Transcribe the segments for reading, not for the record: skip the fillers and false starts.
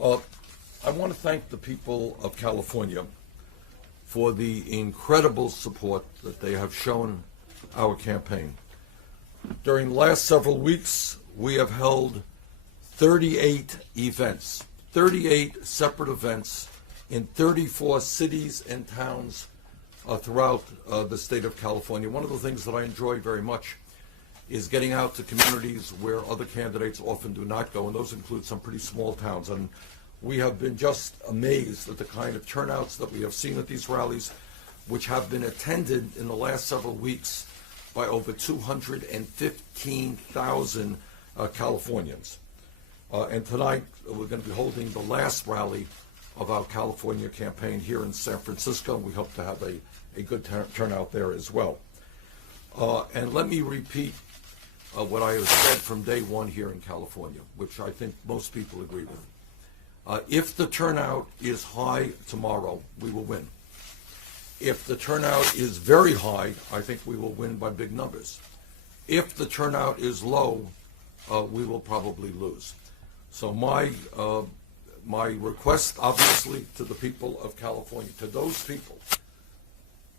Uh, I want to thank the people of California for the incredible support that they have shown our campaign. During the last several weeks, we have held 38 events, 38 separate events in 34 cities and towns throughout the state of California. One of the things that I enjoy very much is getting out to communities where other candidates often do not go, and those include some pretty small towns. And we have been just amazed at the kind of turnouts that we have seen at these rallies, which have been attended in the last several weeks by over 215,000 Californians. And tonight, we're going to be holding the last rally of our California campaign here in San Francisco. We hope to have a good turnout there as well. And let me repeat what I have said from day one here in California, which I think most people agree with. If the turnout is high tomorrow, we will win. If the turnout is very high, I think we will win by big numbers. If the turnout is low, we will probably lose. So my request, obviously, to the people of California, to those people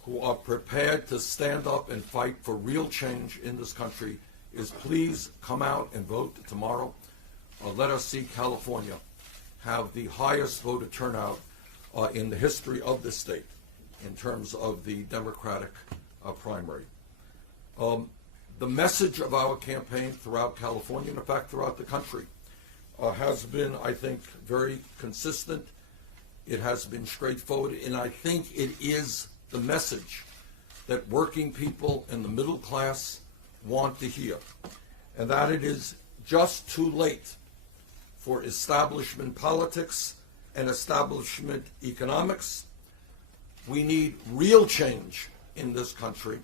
who are prepared to stand up and fight for real change in this country, is please come out and vote tomorrow. Let us see California have the highest voter turnout in the history of the state in terms of the Democratic primary. The message of our campaign throughout California, and in fact throughout the country, has been, I think, very consistent. It has been straightforward, and I think it is the message that working people in the middle class want to hear, and that it is just too late for establishment politics and establishment economics. We need real change in this country,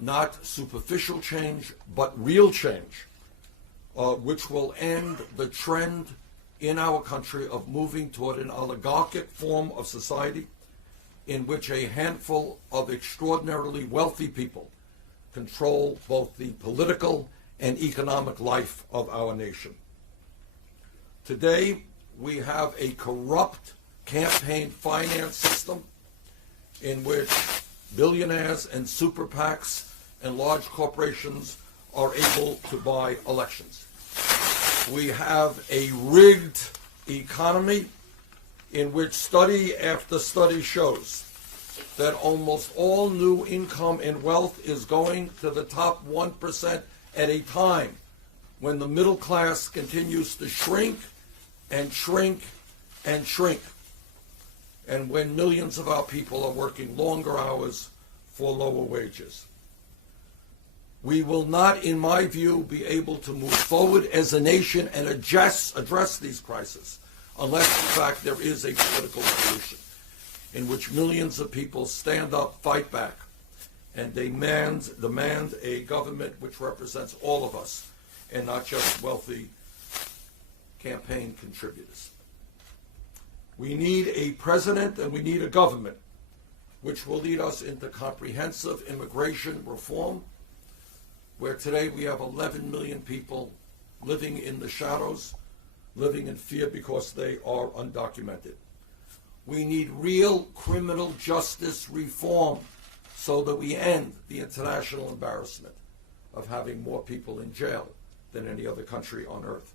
not superficial change, but real change, which will end the trend in our country of moving toward an oligarchic form of society in which a handful of extraordinarily wealthy people control both the political and economic life of our nation. Today, we have a corrupt campaign finance system in which billionaires and super PACs and large corporations are able to buy elections. We have a rigged economy in which study after study shows that almost all new income and wealth is going to the top 1% at a time when the middle class continues to shrink and shrink and shrink, and when millions of our people are working longer hours for lower wages. We will not, in my view, be able to move forward as a nation and address these crises unless, in fact, there is a political solution in which millions of people stand up, fight back, and demand a government which represents all of us and not just wealthy campaign contributors. We need a president and we need a government which will lead us into comprehensive immigration reform, where today we have 11 million people living in the shadows, living in fear because they are undocumented. We need real criminal justice reform so that we end the international embarrassment of having more people in jail than any other country on earth.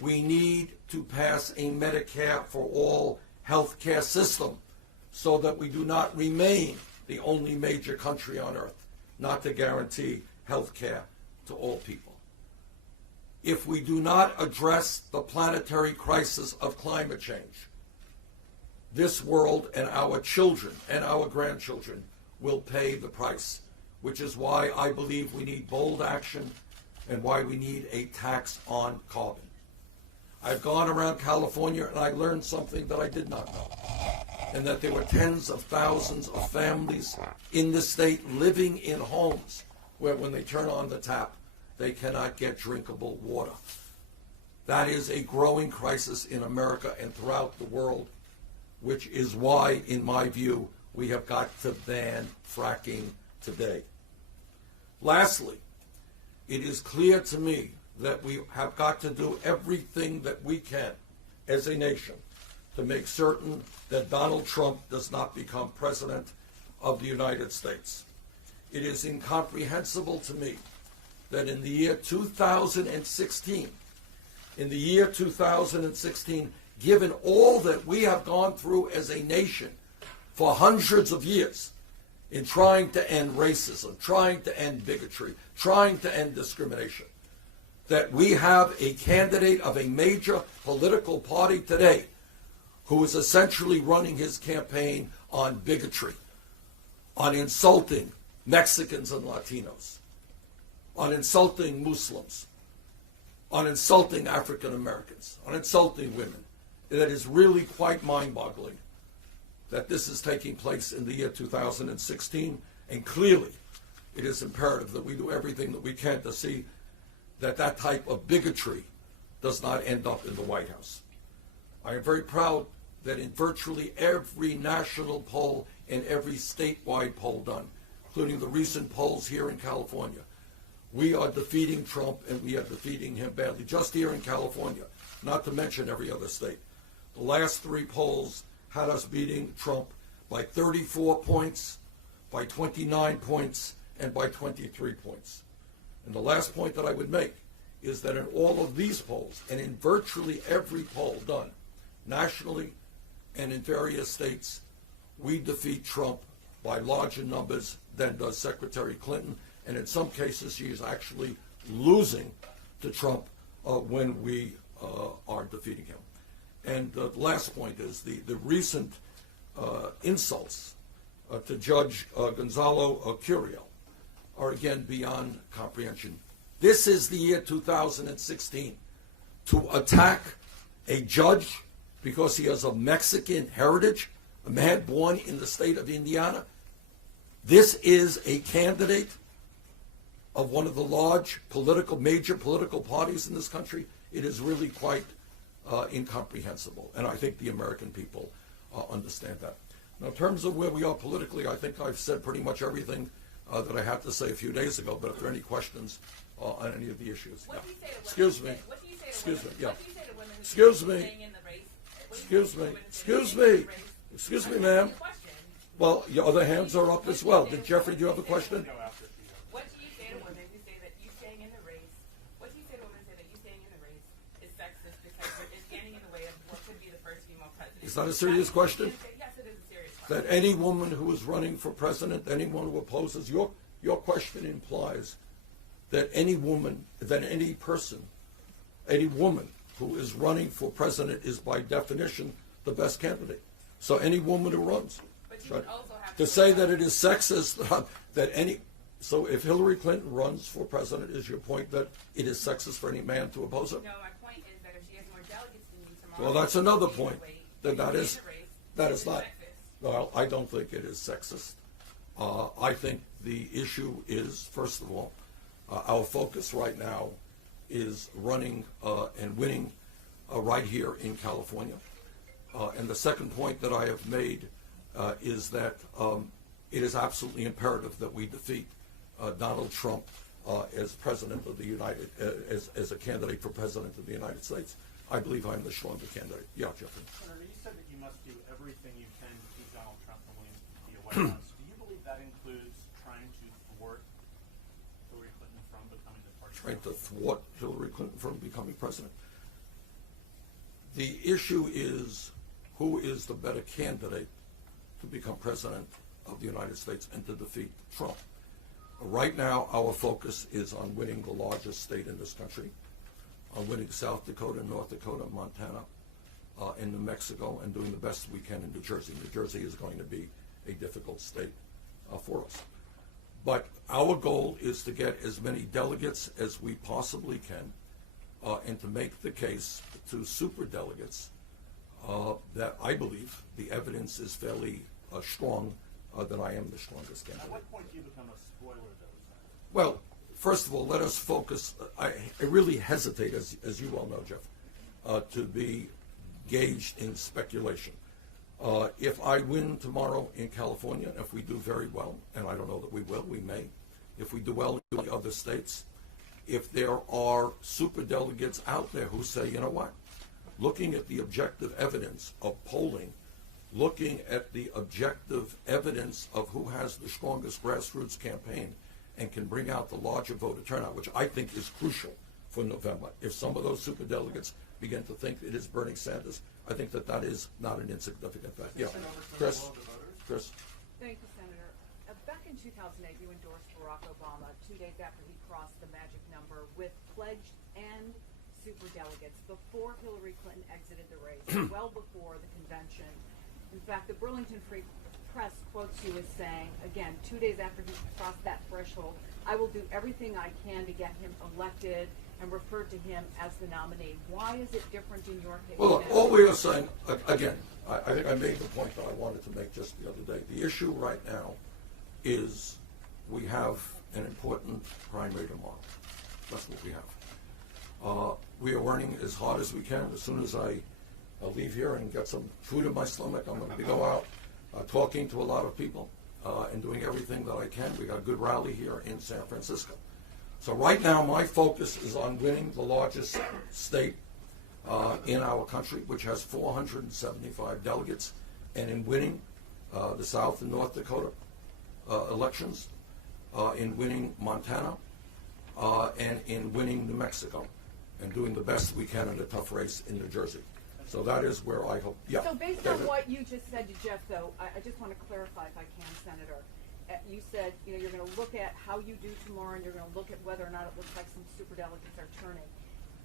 We need to pass a Medicare for all health care system so that we do not remain the only major country on earth not to guarantee health care to all people. If we do not address the planetary crisis of climate change, this world and our children and our grandchildren will pay the price, which is why I believe we need bold action and why we need a tax on carbon. I've gone around California and I learned something that I did not know, and that there were tens of thousands of families in the state living in homes where when they turn on the tap, they cannot get drinkable water. That is a growing crisis in America and throughout the world, which is why, in my view, we have got to ban fracking today. Lastly, it is clear to me that we have got to do everything that we can as a nation to make certain that Donald Trump does not become president of the United States. It is incomprehensible to me that in the year 2016, given all that we have gone through as a nation for hundreds of years in trying to end racism, trying to end bigotry, trying to end discrimination, that we have a candidate of a major political party today who is essentially running his campaign on bigotry, on insulting Mexicans and Latinos, on insulting Muslims, on insulting African Americans, on insulting women. That is really quite mind-boggling that this is taking place in the year 2016, and clearly it is imperative that we do everything that we can to see that that type of bigotry does not end up in the White House. I am very proud that in virtually every national poll and every statewide poll done, including the recent polls here in California, we are defeating Trump, and we are defeating him badly. Just here in California, not to mention every other state. The last three polls had us beating Trump by 34 points, by 29 points, and by 23 points. And the last point that I would make is that in all of these polls, and in virtually every poll done nationally and in various states, we defeat Trump by larger numbers than does Secretary Clinton. And in some cases, she is actually losing to Trump when we are defeating him. And the last point is the recent insults to Judge Gonzalo Curiel are again beyond comprehension. This is the year 2016. To attack a judge because he has a Mexican heritage, a man born in the state of Indiana, this is a candidate of one of the large major political parties in this country. It is really quite incomprehensible, and I think the American people understand that. Now, in terms of where we are politically, I think I've said pretty much everything that I had to say a few days ago, but if there are any questions on any of the issues. Yeah. Excuse me. Excuse me. Yeah. Excuse me. Excuse me. Excuse me. Excuse me, ma'am. Well, your other hands are up as well. Did Jeffrey, do you have a question? What do you say to women who say that you staying in the race? What do you say to women who say that you staying in the race is sexist because it's standing in the way of what could be the first female president? Is that a serious question? Yes, it is a serious question. That any woman who is running for president, anyone who opposes your question implies that any woman, that any person, any woman who is running for president is by definition the best candidate. So any woman who runs. But you would also have to say that it is sexist that any. So if Hillary Clinton runs for president, is your point that it is sexist for any man to oppose her? No, my point is that if she has more delegates than you tomorrow. Well, that's another point. Then that is not. Sexist. Well, I don't think it is sexist. I think the issue is, first of all, our focus right now is running and winning right here in California. And the second point that I have made is that it is absolutely imperative that we defeat Donald Trump as president of the as a candidate for president of the United States. I believe I'm the stronger candidate. Yeah, Jeffrey. Senator, you said that you must do everything you can to keep Donald Trump from winning the White House. Do you believe that includes trying to thwart Hillary Clinton from becoming the party? Trying to thwart Hillary Clinton from becoming president. The issue is who is the better candidate to become president of the United States and to defeat Trump. Right now, our focus is on winning the largest state in this country, on winning South Dakota, North Dakota, Montana, and New Mexico, and doing the best we can in New Jersey. New Jersey is going to be a difficult state for us. But our goal is to get as many delegates as we possibly can and to make the case to superdelegates that I believe the evidence is fairly strong that I am the strongest candidate. At what point do you become a spoiler, though? Well, first of all, let us focus. I really hesitate, as you well know, Jeff, to be gauged in speculation. If I win tomorrow in California, if we do very well, and I don't know that we will, we may. If we do well in the other states, if there are superdelegates out there who say, you know what, looking at the objective evidence of polling, looking at the objective evidence of who has the strongest grassroots campaign and can bring out the larger voter turnout, which I think is crucial for November. If some of those superdelegates begin to think it is Bernie Sanders, I think that that is not an insignificant fact. Yeah, Chris. Thank you, Senator. Back in 2008, you endorsed Barack Obama 2 days after he crossed the magic number with pledged and superdelegates before Hillary Clinton exited the race, well before the convention. In fact, the Burlington Free Press quotes you as saying, again, 2 days after he crossed that threshold, I will do everything I can to get him elected, and referred to him as the nominee. Why is it different in your case? Well, look, all we are saying, again, I think I made the point that I wanted to make just the other day. The issue right now is we have an important primary tomorrow. That's what we have. We are working as hard as we can. As soon as I leave here and get some food in my stomach, I'm going to go out talking to a lot of people and doing everything that I can. We got a good rally here in San Francisco. So right now, my focus is on winning the largest state in our country, which has 475 delegates, and in winning the South and North Dakota elections, in winning Montana, and in winning New Mexico, and doing the best we can in a tough race in New Jersey. So that is where I hope. Yeah. So based on what you just said to Jeff, though, I just want to clarify, if I can, Senator. You said you're going to look at how you do tomorrow, and you're going to look at whether or not it looks like some superdelegates are turning.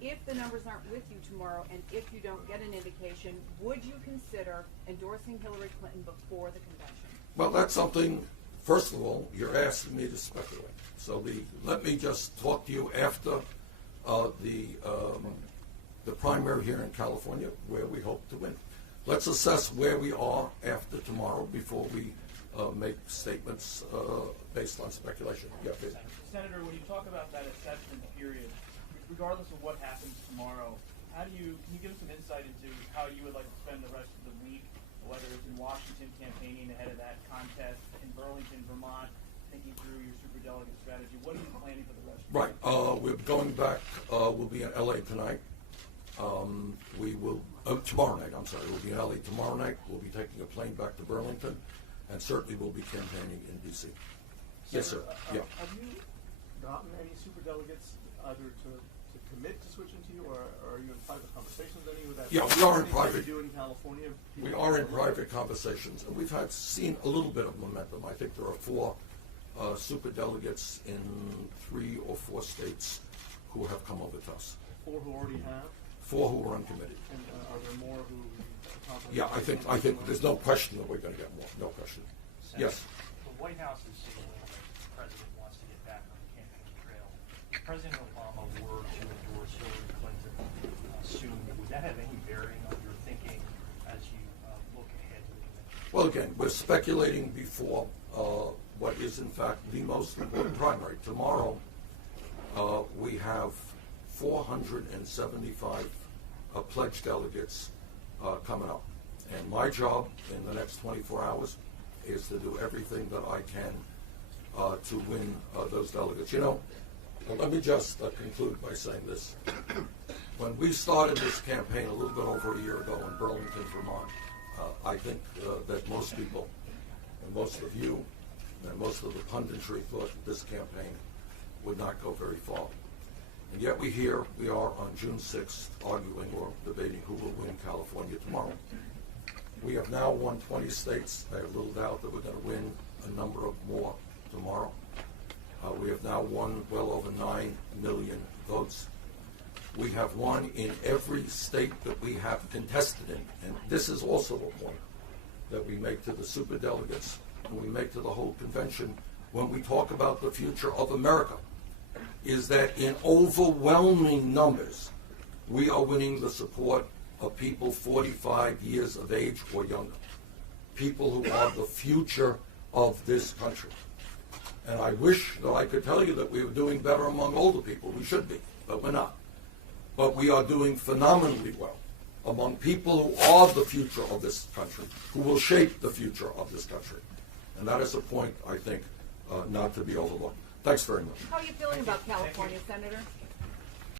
If the numbers aren't with you tomorrow, and if you don't get an indication, would you consider endorsing Hillary Clinton before the convention? Well, that's something. First of all, you're asking me to speculate. So let me just talk to you after the primary here in California, where we hope to win. Let's assess where we are after tomorrow before we make statements based on speculation. Yeah, please. Senator, when you talk about that assessment period, regardless of what happens tomorrow, can you give us some insight into how you would like to spend the rest of the week, whether it's in Washington campaigning ahead of that contest, in Burlington, Vermont, thinking through your superdelegate strategy? What are you planning for the rest of the week? Right. We're going back. We'll be in LA tonight. We will tomorrow night. I'm sorry. We'll be in LA tomorrow night. We'll be taking a plane back to Burlington, and certainly we'll be campaigning in DC. Yes, sir. Yeah. Have you gotten any superdelegates either to commit to switching to you, or are you in private conversations with any of that? Yeah, we are in private. Do in California? We are in private conversations, and we've seen a little bit of momentum. I think there are 4 superdelegates in 3 or 4 states who have come over to us. 4 who already have? 4 who are uncommitted. And are there more who? Yeah, I think there's no question that we're going to get more. No question. Yes. The White House is signaling that the president wants to get back on the campaign trail. If President Obama were to endorse Hillary Clinton soon, would that have any bearing on your thinking as you look ahead to the convention? Well, again, we're speculating before what is in fact the most important primary. Tomorrow, we have 475 pledged delegates coming up. And my job in the next 24 hours is to do everything that I can to win those delegates. You know, well, let me just conclude by saying this. When we started this campaign a little bit over a year ago in Burlington, Vermont, I think that most people, and most of you, and most of the punditry thought that this campaign would not go very far. And yet we are on June 6th arguing or debating who will win California tomorrow. We have now won 20 states. I have little doubt that we're going to win a number of more tomorrow. We have now won well over 9 million votes. We have won in every state that we have contested in. And this is also a point that we make to the superdelegates and we make to the whole convention when we talk about the future of America, is that in overwhelming numbers, we are winning the support of people 45 years of age or younger, people who are the future of this country. And I wish that I could tell you that we were doing better among older people. We should be, but we're not. But we are doing phenomenally well among people who are the future of this country, who will shape the future of this country. And that is a point, I think, not to be overlooked. Thanks very much. How are you feeling about California, Senator?